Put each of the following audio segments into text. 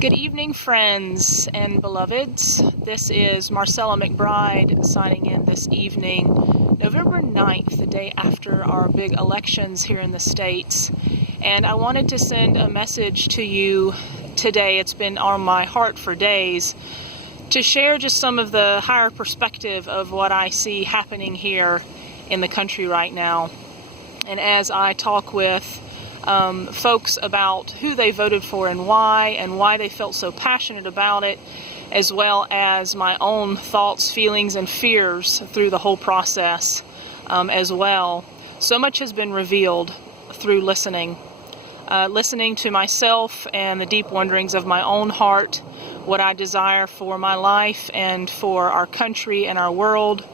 Good evening, friends and beloveds. This is Marcela McBride signing in this evening, November 9th, the day after our big elections here in the States. And I wanted to send a message to you today. It's been on my heart for days to share just some of the higher perspective of what I see happening here in the country right now. And as I talk with folks about who they voted for and why they felt so passionate about it, as well as my own thoughts, feelings, and fears through the whole process as well. So much has been revealed through listening to myself and the deep wonderings of my own heart, what I desire for my life and for our country and our world,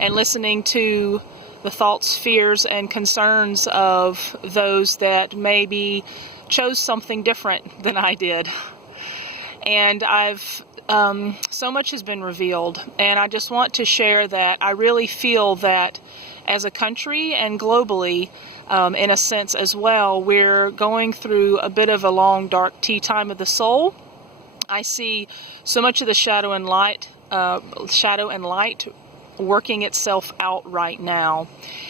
and listening to the thoughts, fears, and concerns of those that maybe chose something different than I did. And so much has been revealed, and I just want to share that I really feel that as a country and globally, in a sense as well, we're going through a bit of a long, dark tea time of the soul. I see so much of the shadow and light working itself out right now.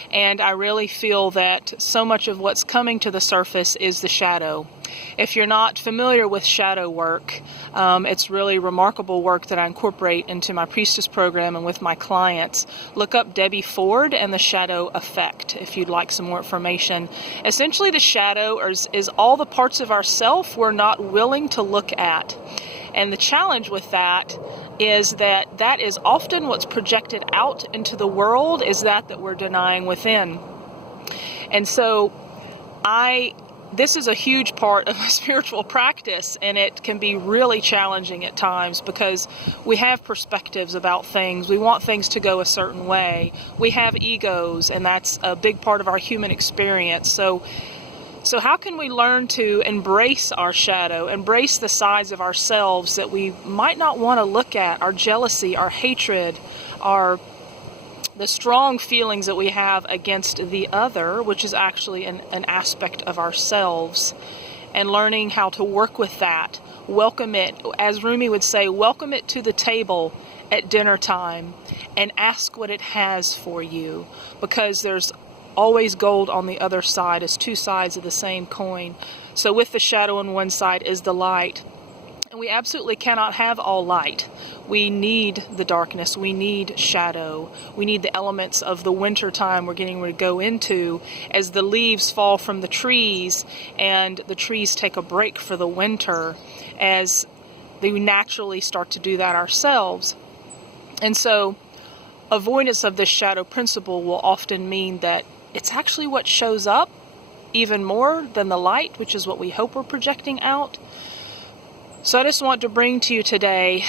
And I really feel that so much of what's coming to the surface is the shadow. If you're not familiar with shadow work, it's really remarkable work that I incorporate into my priestess program and with my clients. Look up Debbie Ford and the shadow effect if you'd like some more information. Essentially, the shadow is all the parts of ourself we're not willing to look at. And the challenge with that is that is often what's projected out into the world is that we're denying within. And so this is a huge part of my spiritual practice, and it can be really challenging at times because we have perspectives about things. We want things to go a certain way. We have egos, and that's a big part of our human experience. So how can we learn to embrace our shadow, embrace the sides of ourselves that we might not want to look at, our jealousy, our hatred, the strong feelings that we have against the other, which is actually an aspect of ourselves, and learning how to work with that, welcome it, as Rumi would say, welcome it to the table at dinner time and ask what it has for you, because there's always gold on the other side, as two sides of the same coin. So with the shadow on one side is the light. And we absolutely cannot have all light. We need the darkness. We need shadow. We need the elements of the winter time we're getting ready to go into as the leaves fall from the trees and the trees take a break for the winter, as they naturally start to do that ourselves. And so avoidance of this shadow principle will often mean that it's actually what shows up even more than the light, which is what we hope we're projecting out. So I just want to bring to you today,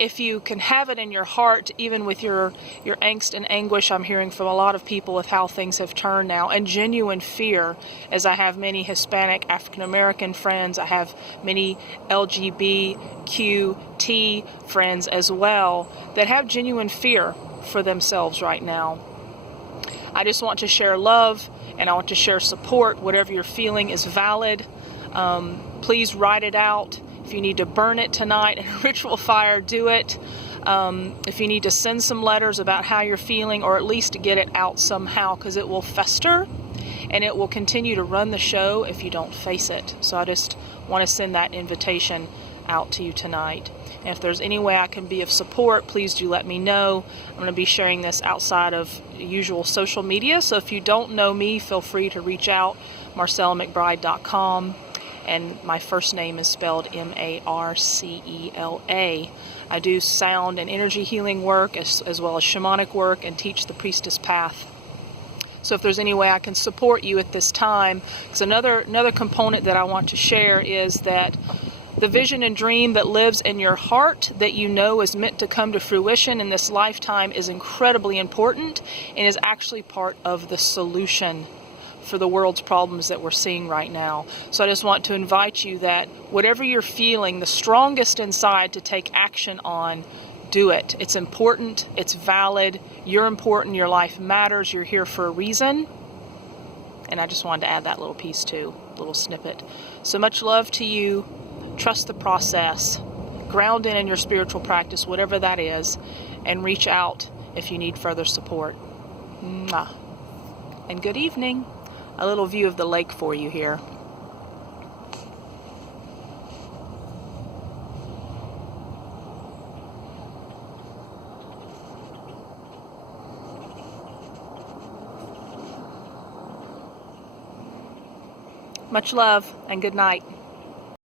if you can have it in your heart, even with your angst and anguish I'm hearing from a lot of people with how things have turned now, and genuine fear, as I have many Hispanic, African American friends, I have many LGBTQT friends as well, that have genuine fear for themselves right now. I just want to share love, and I want to share support. Whatever you're feeling is valid. Please write it out. If you need to burn it tonight in a ritual fire, do it. If you need to send some letters about how you're feeling, or at least to get it out somehow, because it will fester and it will continue to run the show if you don't face it. So I just want to send that invitation out to you tonight. And if there's any way I can be of support, please do let me know. I'm going to be sharing this outside of usual social media, so if you don't know me, feel free to reach out, marcelamcbride.com, and my first name is spelled Marcela. I do sound and energy healing work as well as shamanic work, and teach the priestess path. So if there's any way I can support you at this time, because another component that I want to share is that the vision and dream that lives in your heart that you know is meant to come to fruition in this lifetime is incredibly important, and is actually part of the solution for the world's problems that we're seeing right now. So I just want to invite you that whatever you're feeling, the strongest inside to take action on, do it. It's important. It's valid. You're important. Your life matters. You're here for a reason. And I just wanted to add that little piece too, little snippet. So much love to you. trust the process, ground in your spiritual practice, whatever that is, and reach out if you need further support. Mwah. And good evening. A little view of the lake for you here. Much love and good night.